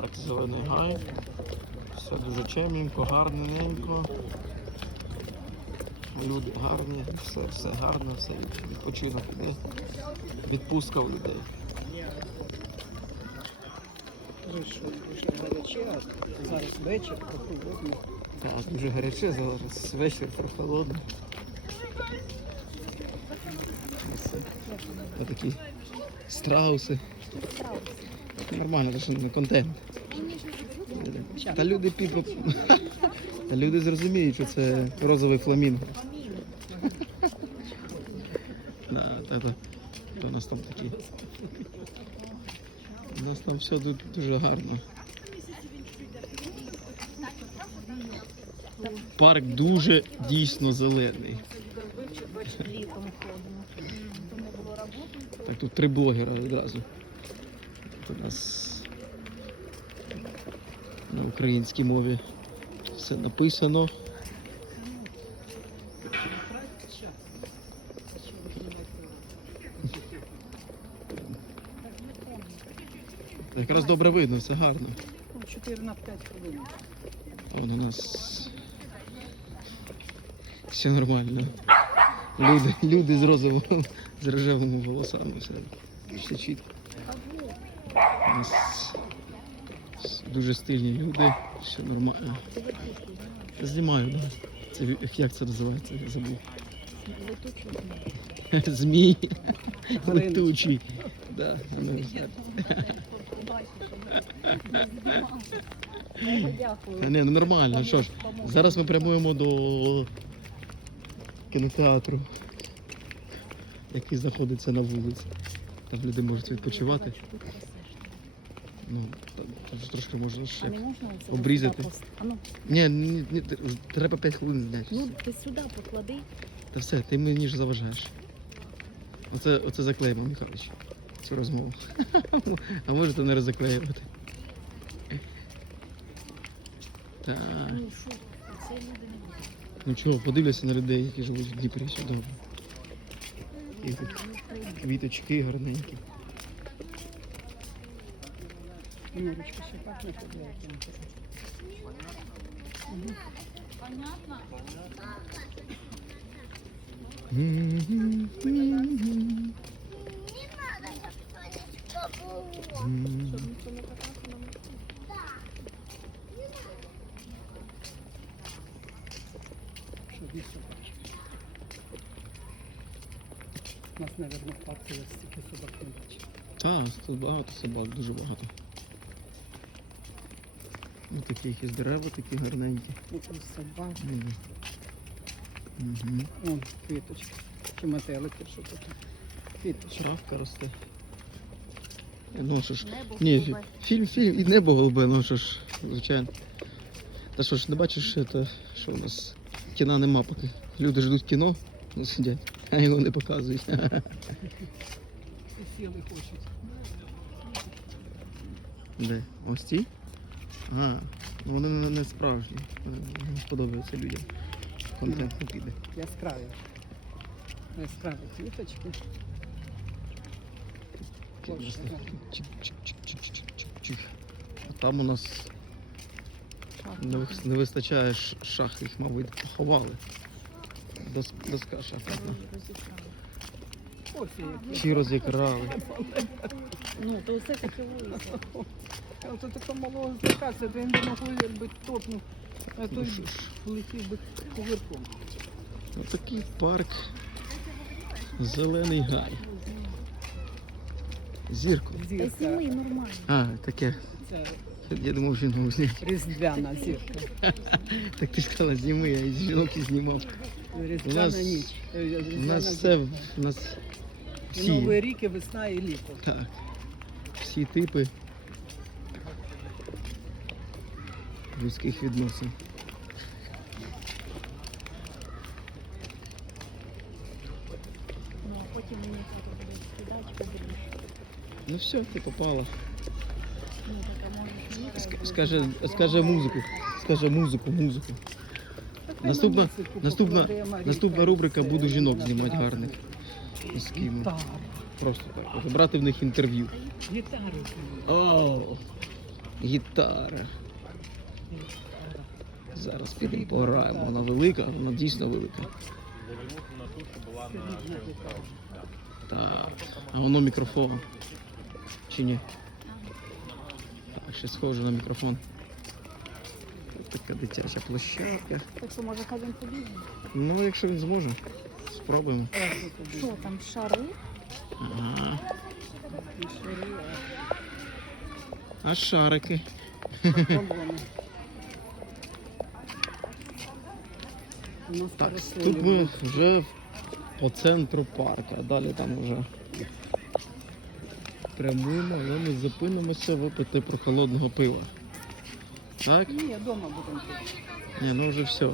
парк Зелений Гай. Все дуже чемненько, гарненько. Люди гарні, все, все гарно, все відпочинок іде. Відпустка у людей. Зараз вечір, прохолодно. Так, дуже гаряче зараз, вечір прохолодно. Ось. Такі страуси. Нормально, це не контент. Та люди піпуть. Та люди зрозуміють, що це розовий та у нас там такі. У нас там все тут дуже гарно. Парк дуже дійсно зелений. Так, тут три блогера одразу. У нас на українській мові все написано. Якраз добре видно, все гарно. 4 на 5 хвилин. Вон у нас все нормально. Люди, люди з розовими, з рожевими волосами, все, все чітко. У нас дуже стильні люди, все нормально. Знімаю, да. Це як це називається? Я забув. Змій. Летучий. Да, Та ну нормально. Що ж, зараз ми прямуємо до кінотеатру, який знаходиться на вулиці. Там люди можуть відпочивати. Ну, там, там ж трошки можна А ще. не можна це обрізати. сюди А ну, Ні, ні, ні, треба 5 хвилин зняти. ну ти сюди поклади. Та все, ти мені ж заважаєш. Оце, оце заклеїмо, Михайлович, цю розмову. А можете не розклеювати. Так. Ну що, це люди не будуть. Ну чого, подивляйся на людей, які живуть в Дніпрі сюди. І тут квіточки гарненькі. Норочка ще пахне подивіться. Щоб не собачки. У нас, мабуть, в парку я стільки собак не бачив. Так, тут багато собак, дуже багато. Ось такі якісь дерева, такі гарненькі. Ну, ось собак. Угу. Вон квіточки. Чи метелики, що тут? Квіточки. Травка росте. Е, Ну що ж, Небо ні, голубе. фільм, фільм, і небо голубе, ну що ж, звичайно. Та що ж, не бачиш, що, це, що у нас кіна нема поки. Люди ждуть кіно, ну, сидять, його не показують. Сіли хочуть. Де? Ось ці? А, вони не, справжні. Вони не сподобаються людям. Контент не піде. Яскраві. Яскраві квіточки. А там у нас не, вистачає ш- шахт, їх, мабуть, поховали. Дос, доска. Кофі. Чи розікрали. Ну, то все таки вулиця. От така малого злякався, то він би могли би топнув, а той Ну, ж. летів би кувирком. Отакий парк. Зелений гай. Зірку. Та зніми нормально. А, таке. Це Я думав, що він зняти. різдвяна зірка. Так ти сказала, зніми, я із жінок і знімав. Різдвяна нас- ніч. Е, У різдвяна нас зірка. все, у нас І всі. Новий рік, і весна, і літо. Так. Всі типи людських відносин. Ну, а потім мені треба буде скидати, подивись. Ну все, ти попала. Ну, так, а можеш мені Ск- Скаже, скаже музику. Скаже музику, музику. Наступна, наступна, наступна рубрика буду жінок знімати гарних. З. Просто так. Брати в них інтерв'ю. Гітару. О, Гітара. Зараз підемо пограємо. Вона велика, вона дійсно велика. Так. А воно мікрофон. Чи ні? Так, ще схоже на мікрофон. Така дитяча площадка. Так що може хай він? Ну, якщо він зможе, спробуємо. Що там, шари? Ага. А шарики. Так, тут ми вже по центру парку, а далі там вже прямуємо, але ми зупинимося випити прохолодного пива. Так? Ні, вдома будемо пити. Ні, ну вже все.